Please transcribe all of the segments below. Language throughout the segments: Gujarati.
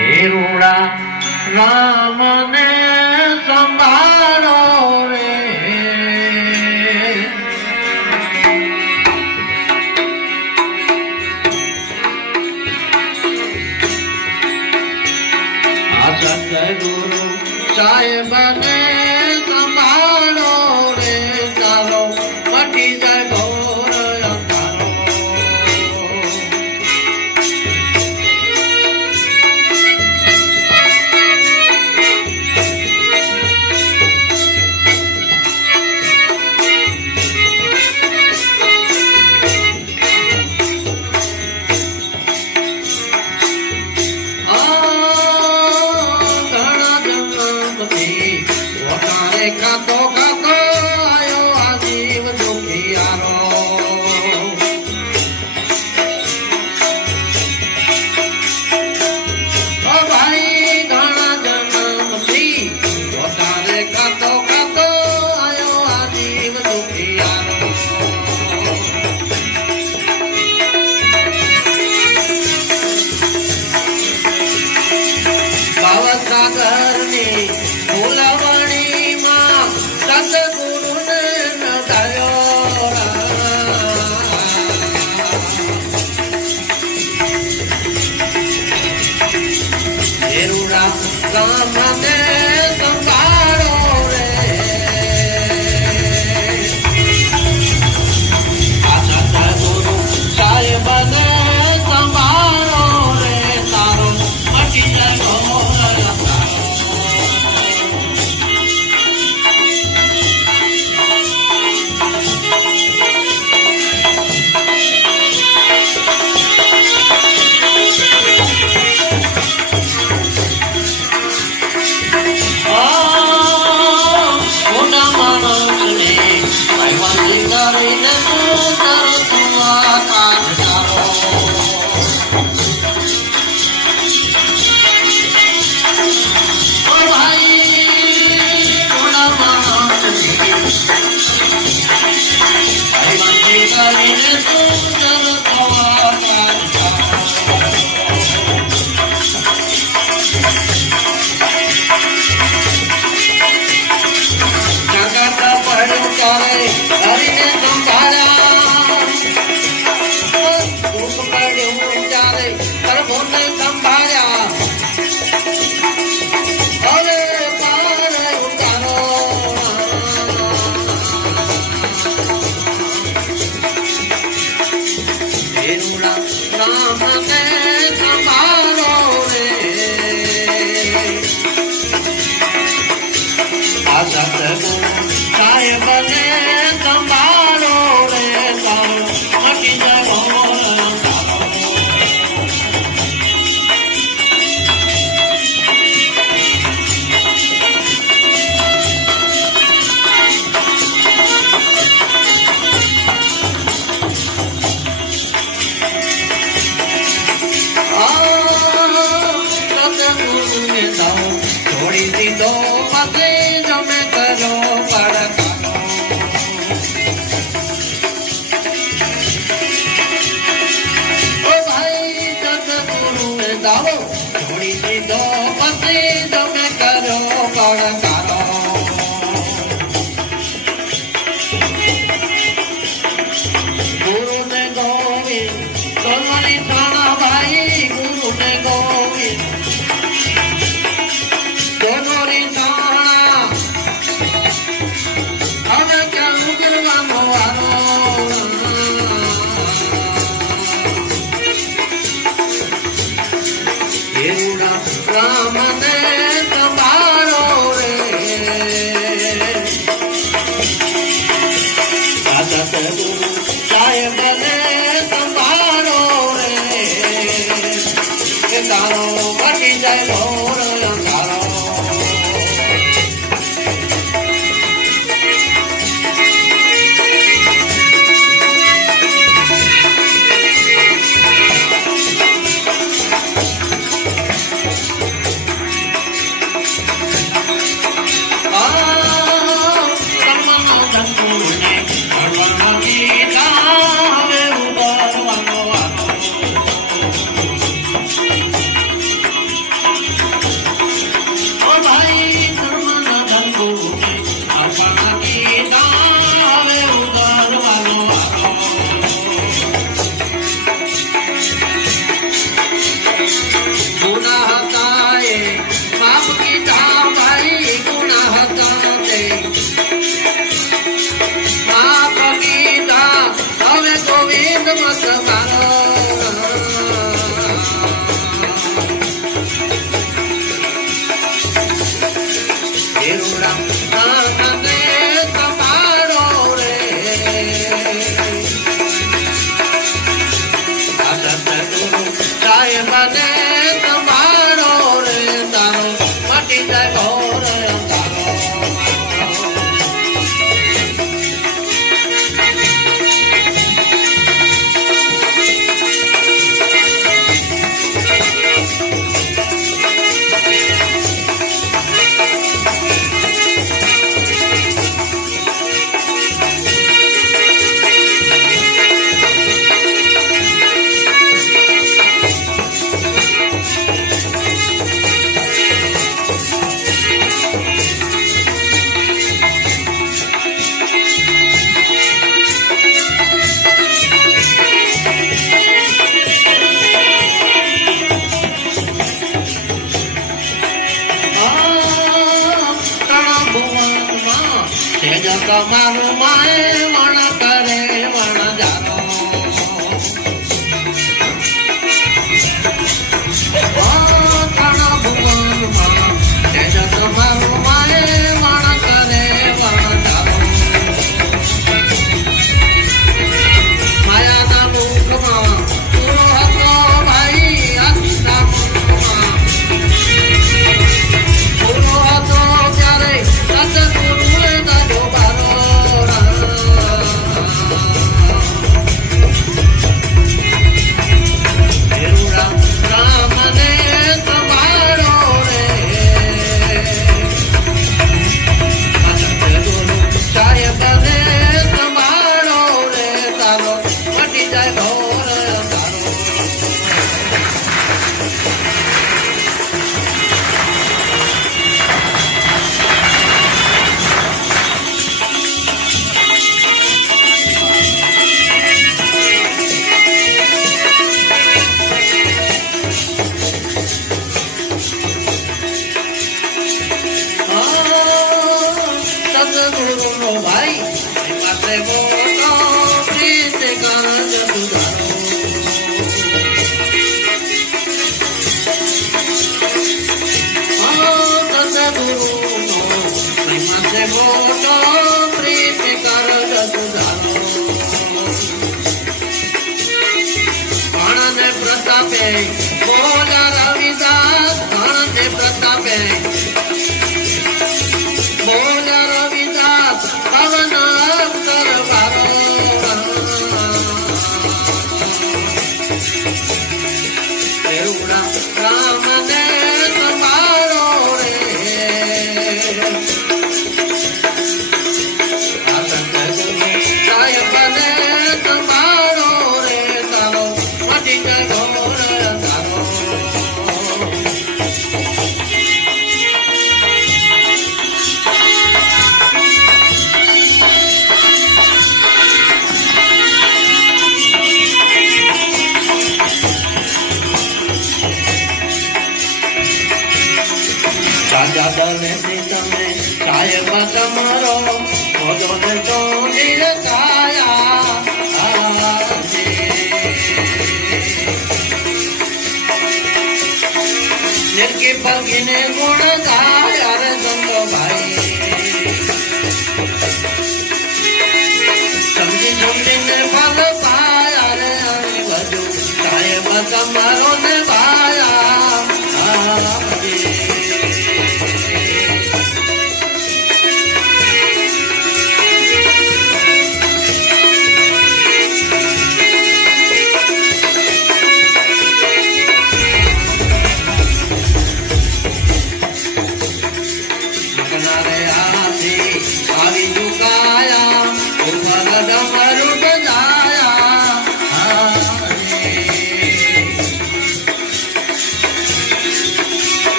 હે રૂડા રામને ¡Bravo! Bonitito, pasito, me cayó. I'm Ramana. Come Ramana. નથી તમે કાયમાં તમારો ભોગો ને તો નિરકાયા નિરકી પગીને ગુણ ગાયા રે સંતો ભાઈ સમજી સમજીને ફલ પાયા રે બધું કાયમાં તમારો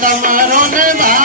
તમારો ને બા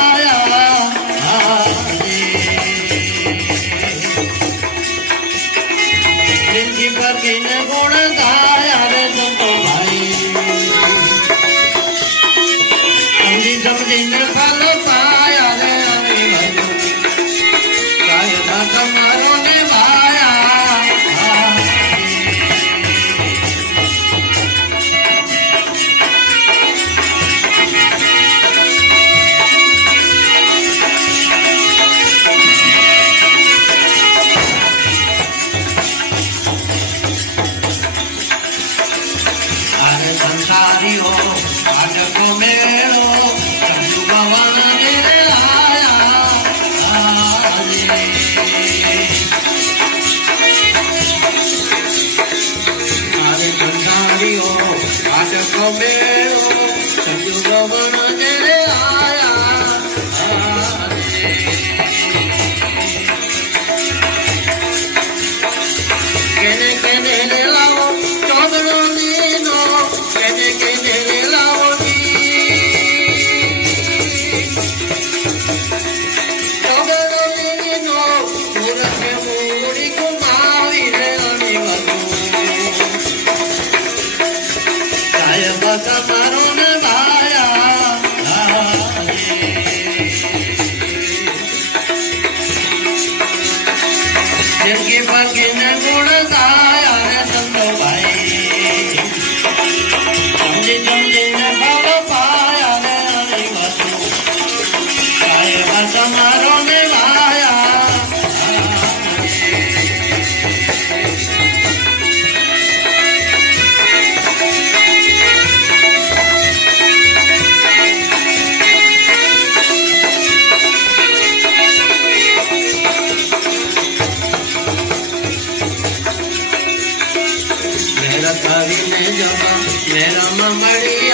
ಕವಿಲೆ ಜಪ ಮೇರಮ ಮಣಿಯ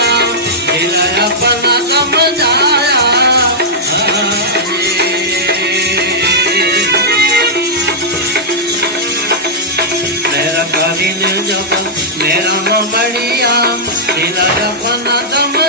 ಇಲರಪ್ಪನ ಕಮದಾಯ ಮೇರ ಕವಿಲೆ ಜಪ ಮೇರಮ ಮಣಿಯ ಇಲರಪ್ಪನ ಕಮದಾಯ